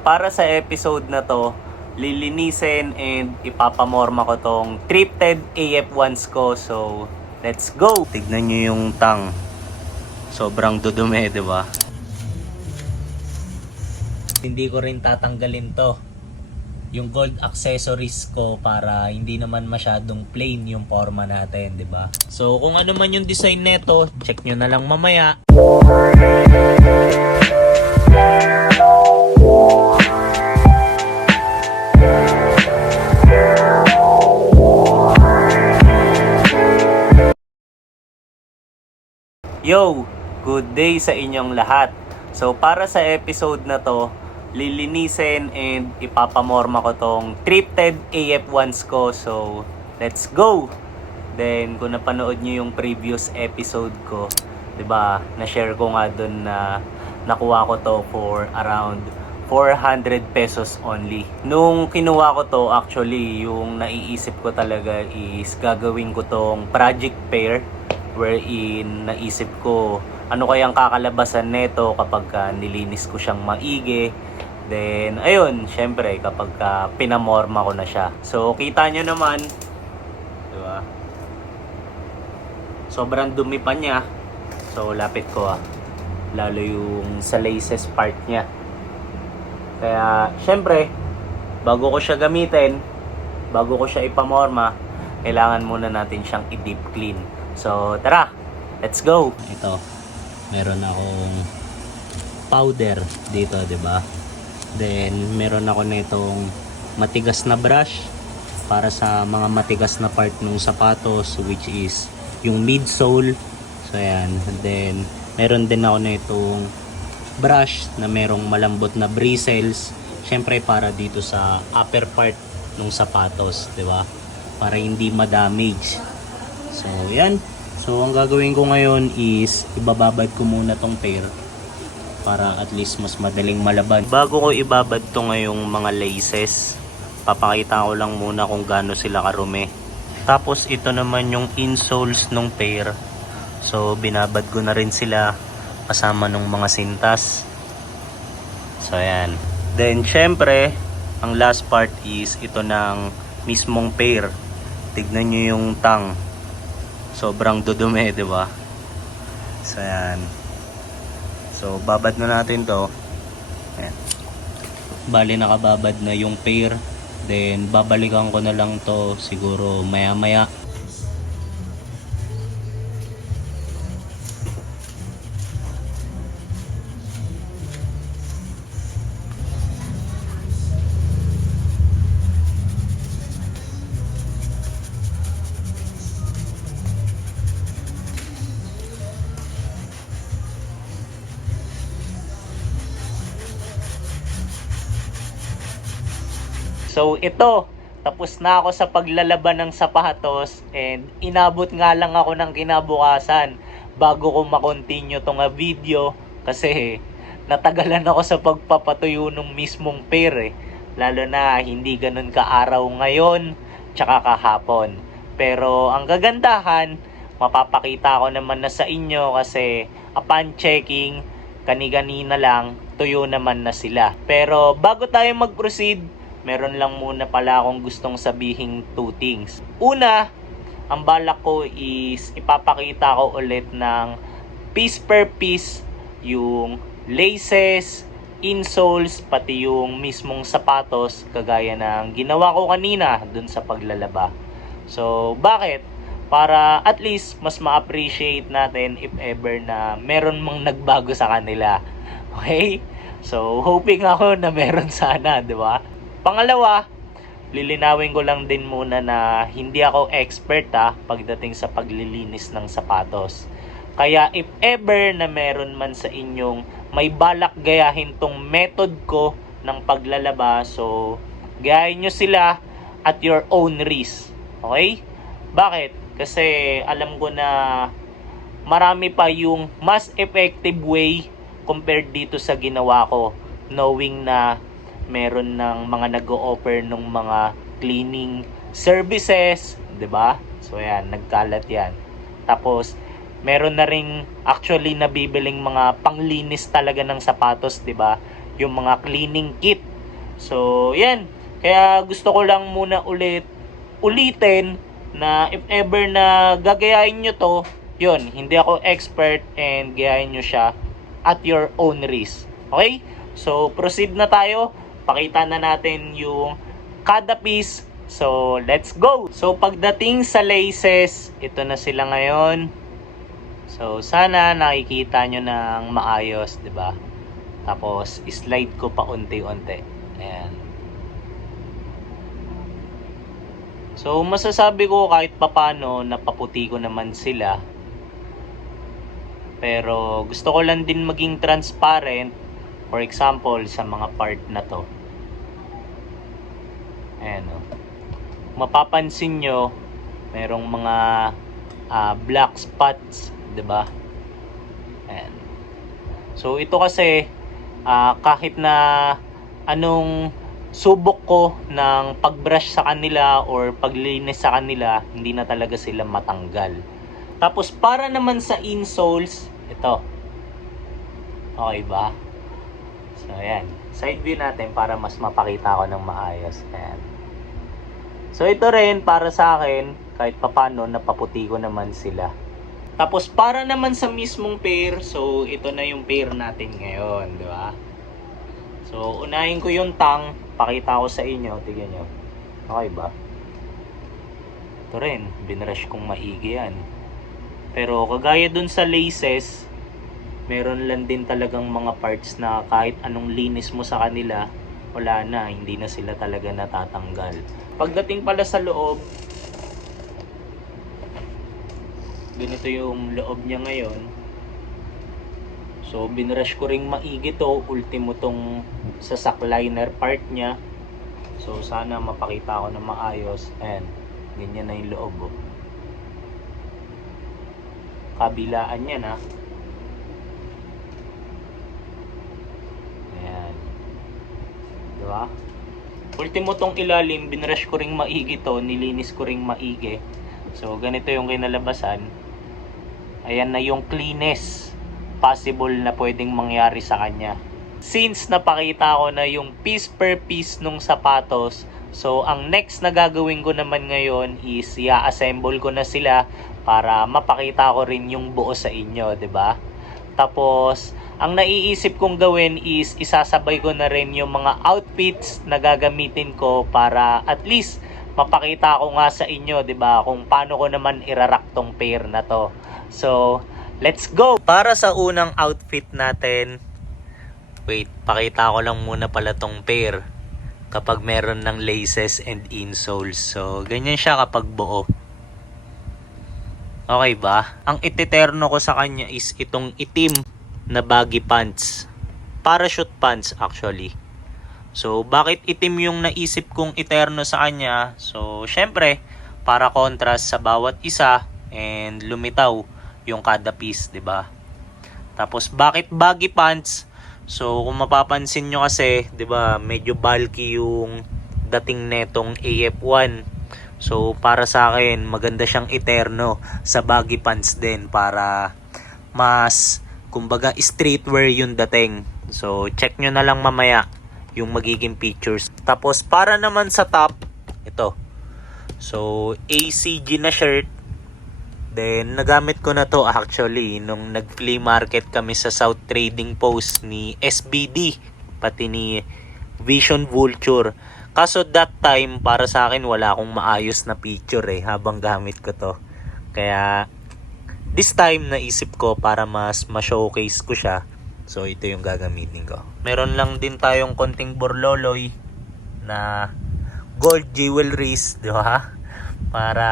Para sa episode na to, lilinisin and ipapamorma ko tong thrifted AF1s ko. So, let's go! Tignan nyo yung tang. Sobrang dudumi, di ba? Hindi ko rin tatanggalin to. Yung gold accessories ko para hindi naman masyadong plain yung forma natin, di ba? So, kung ano man yung design neto, check nyo na lang mamaya. Yo! Good day sa inyong lahat. So para sa episode na to, lilinisin and ipapamorma ko tong thrifted AF1s ko. So let's go! Then kung napanood nyo yung previous episode ko, 'di ba? Na-share ko nga doon na nakuha ko to for around 400 pesos only. Nung kinuha ko to, actually yung naiisip ko talaga is gagawin ko tong project pair, wherein naisip ko ano kayang kakalabasan neto kapag nilinis ko siyang maigi. Then ayun, syempre kapag pinamorma ko na siya. So kita nyo naman, di ba? Sobrang dumi pa niya. So lapit ko lalo yung sa laces part niya. Kaya syempre bago ko siya gamitin, bago ko siya ipamorma, kailangan muna natin siyang i-deep clean. So tara, let's go. Ito, meron akong powder dito, 'di ba? Then meron ako nitong matigas na brush para sa mga matigas na part ng sapatos, which is yung midsole. So ayan, and then meron din ako nitong brush na merong malambot na bristles, syempre para dito sa upper part ng sapatos, 'di ba? Para hindi ma-damage. So, yan. So, ang gagawin ko ngayon is ibababad ko muna tong pair para at least mas madaling malaban. Bago ko ibabad to ngayong mga laces, papakita ko lang muna kung gaano sila karumi. Tapos, ito naman yung insoles ng pair. So, binabad ko na rin sila kasama ng mga sintas. So, yan. Then, syempre, ang last part is ito ng mismong pair. Tignan nyo yung tang. Sobrang dudumi, di ba? So, yan. So, babad na natin to. Ayan. Bali, nakababad na yung pair. Then, babalikan ko na lang to siguro maya-maya. So ito, tapos na ako sa paglalaban ng sapatos and inabot nga lang ako ng kinabukasan bago ko makontinue tong video kasi natagalan ako sa pagpapatuyo ng mismong pair lalo na hindi ganun kaaraw ngayon tsaka kahapon. Pero ang gagandahan, mapapakita ko naman na sa inyo kasi upon checking, kani-kanina lang, tuyo naman na sila. Pero bago tayo mag-proceed, meron lang muna pala akong gustong sabihing two things. Una, ang balak ko is ipapakita ko ulit ng piece per piece yung laces, insoles, pati yung mismong sapatos kagaya ng ginawa ko kanina dun sa paglalaba. So, bakit? Para at least mas ma-appreciate natin if ever na meron mang nagbago sa kanila. Okay? So, hoping ako na meron sana, di ba? Pangalawa, lilinawin ko lang din muna na hindi ako expert pagdating sa paglilinis ng sapatos. Kaya if ever na meron man sa inyong may balak gayahin tong method ko ng paglalaba, so gayahin nyo sila at your own risk. Okay? Bakit? Kasi alam ko na marami pa yung mas effective way compared dito sa ginawa ko, knowing na meron ng mga nag-o-offer ng mga cleaning services, 'di ba? So ayan, nagkalat 'yan. Tapos meron na ring actually nabibiling mga panglinis talaga ng sapatos, 'di ba? Yung mga cleaning kit So, yan. Kaya gusto ko lang muna ulitin na if ever na gagayahin nyo to, yun, hindi ako expert and gayahin nyo siya at your own risk. Okay? So, proceed na tayo. Pakita na natin yung kada piece. So, let's go! So, pagdating sa laces, ito na sila ngayon. So, sana nakikita nyo ng maayos, di ba? Tapos, slide ko pa unti-unti. Ayan. So, masasabi ko kahit papano, napaputi ko naman sila. Pero, gusto ko lang din maging transparent. For example, sa mga part na to. Ayan o. Mapapansin nyo, merong mga black spots, 'di ba? Ayan. So ito kasi kahit na anong subok ko ng pagbrush sa kanila or paglinis sa kanila, hindi na talaga sila matanggal. Tapos para naman sa insoles, ito. Okay ba? So ayan. Side view natin para mas mapakita ko ng maayos. Ayan. So ito rin para sa akin, kahit papano napaputi ko naman sila. Tapos para naman sa mismong pair, so ito na yung pair natin ngayon, di ba? So unahin ko yung tang, pakita ko sa inyo, tignan nyo. Okay ba? Ito rin, binrush kong maigi yan. Pero kagaya dun sa laces, meron lang din talagang mga parts na kahit anong linis mo sa kanila, wala na, hindi na sila talaga natatanggal. Pagdating pala sa loob, ganito yung loob niya ngayon. So binrush ko ring maigi to, ultimo tong sa sackliner part niya. So sana mapakita ko na maayos. Ayan, ganyan na yung loob. Oh. Kabilaan niya na. Ayan. Diba? Ultimo tong ilalim, binrush ko ring maigi to, nilinis ko ring maigi. So ganito yung kinalabasan. Ayan na yung cleanest possible na pwedeng mangyari sa kanya. Since napakita ko na yung piece per piece nung sapatos, so ang next na gagawin ko naman ngayon is i-assemble ko na sila para mapakita ko rin yung buo sa inyo, 'di ba? Tapos ang naiisip kong gawin is isasabay ko na rin yung mga outfits na gagamitin ko para at least mapakita ko nga sa inyo, 'di ba, kung paano ko naman irarak tong pair na to. So, let's go. Para sa unang outfit natin, wait, pakita ko lang muna pala tong pair kapag meron ng laces and insoles. So, ganyan siya kapag buo. Okay ba? Ang ititerno ko sa kanya is itong itim na baggy pants. Parachute pants actually. So, bakit itim yung naisip kong iterno sa kanya? So, syempre, para contrast sa bawat isa and lumitaw yung kada piece, 'di ba? Tapos, bakit baggy pants? So, kung mapapansin nyo kasi, 'di ba, medyo bulky yung dating netong AF1. So, para sa akin, maganda siyang iterno sa baggy pants din para mas, kumbaga, streetwear yung dating. So, check nyo na lang mamaya yung magiging pictures. Tapos, para naman sa top, ito. So, ACG na shirt. Then, nagamit ko na to actually nung nag-flea market kami sa South Trading Post ni SBD, pati ni Vision Vulture. Kaso that time, para sa akin, wala akong maayos na picture habang gamit ko to. Kaya, this time, naisip ko para mas ma-showcase ko siya. So, ito yung gagamitin ko. Meron lang din tayong konting borloloy na gold jewelries, di ba? Para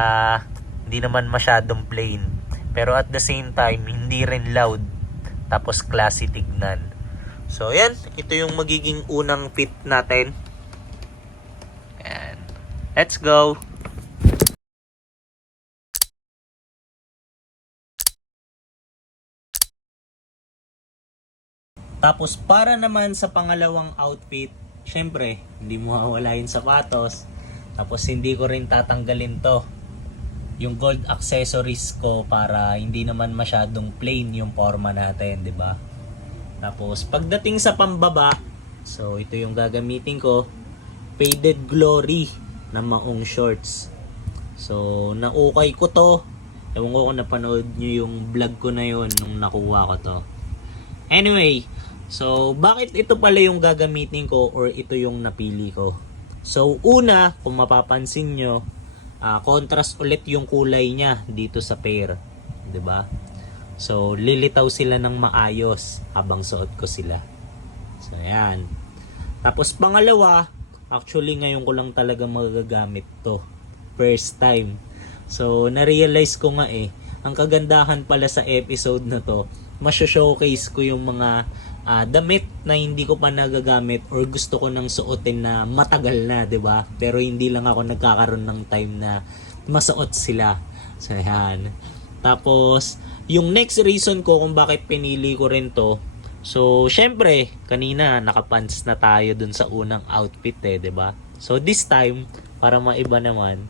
hindi naman masyadong plain. Pero at the same time, hindi rin loud. Tapos classy tignan. So, yan. Ito yung magiging unang fit natin. Ayan. Let's go! Tapos para naman sa pangalawang outfit, syempre, hindi mo mawala yung sapatos. Tapos hindi ko rin tatanggalin to, yung gold accessories ko, para hindi naman masyadong plain yung forma natin, 'di ba? Tapos pagdating sa pambaba, So, ito yung gagamitin ko. Faded Glory na maong shorts. So, naukay ko to. Ewan ko kung napanood nyo yung vlog ko na yun nung nakuha ko to. Anyway, so bakit ito pala yung gagamitin ko or ito yung napili ko? So, una, kung mapapansin nyo, contrast ulit yung kulay niya dito sa pair. 'Di ba? So, lilitaw sila ng maayos habang suot ko sila. So, ayan. Tapos pangalawa, actually ngayon ko lang talaga magagamit to. First time. So, na-realize ko nga ang kagandahan pala sa episode na to, masho-showcase ko yung mga damit na hindi ko pa nagagamit or gusto ko nang suotin na matagal na, 'di ba? Pero hindi lang ako nagkakaroon ng time na masuot sila. So, ayan. Tapos, yung next reason ko kung bakit pinili ko rin to, so, syempre, kanina nakapants na tayo dun sa unang outfit 'di ba? So, this time, para maiba naman,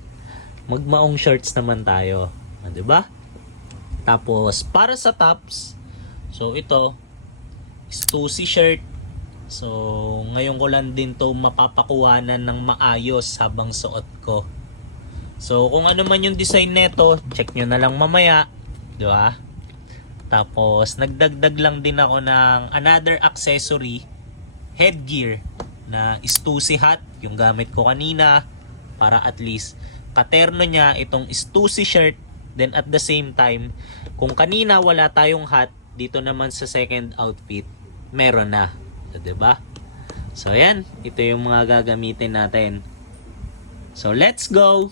magmaong shorts naman tayo, 'di ba? Tapos, para sa tops, so ito, Stussy shirt. So, ngayon ko lang din to mapapakuwanan ng maayos habang suot ko. So, kung ano man yung design nito, check nyo na lang mamaya. Di ba? Tapos, nagdagdag lang din ako ng another accessory, headgear, na Stussy hat, yung gamit ko kanina, para at least katerno niya itong Stussy shirt. Then at the same time, kung kanina wala tayong hat, dito naman sa second outfit, meron na. So, 'di ba? So, ayan. Ito yung mga gagamitin natin. So, let's go!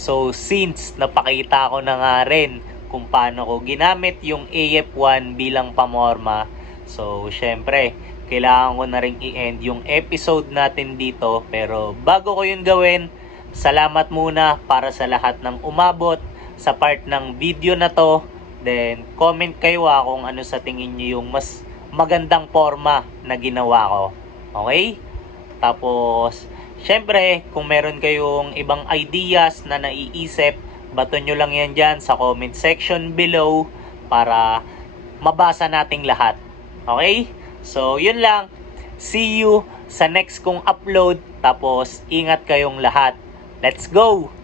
So, since napakita ko na nga rin kung paano ko ginamit yung AF1 bilang pamorma, so, syempre, kailangan ko na rin i-end yung episode natin dito. Pero bago ko yun gawin, salamat muna para sa lahat ng umabot sa part ng video na to. Then, comment kayo kung ano sa tingin nyo yung mas magandang forma na ginawa ko. Okay? Tapos, syempre, kung meron kayong ibang ideas na naiisip, bato nyo lang yan dyan sa comment section below para mabasa nating lahat. Okay? So, yun lang. See you sa next kong upload. Tapos, ingat kayong lahat. Let's go!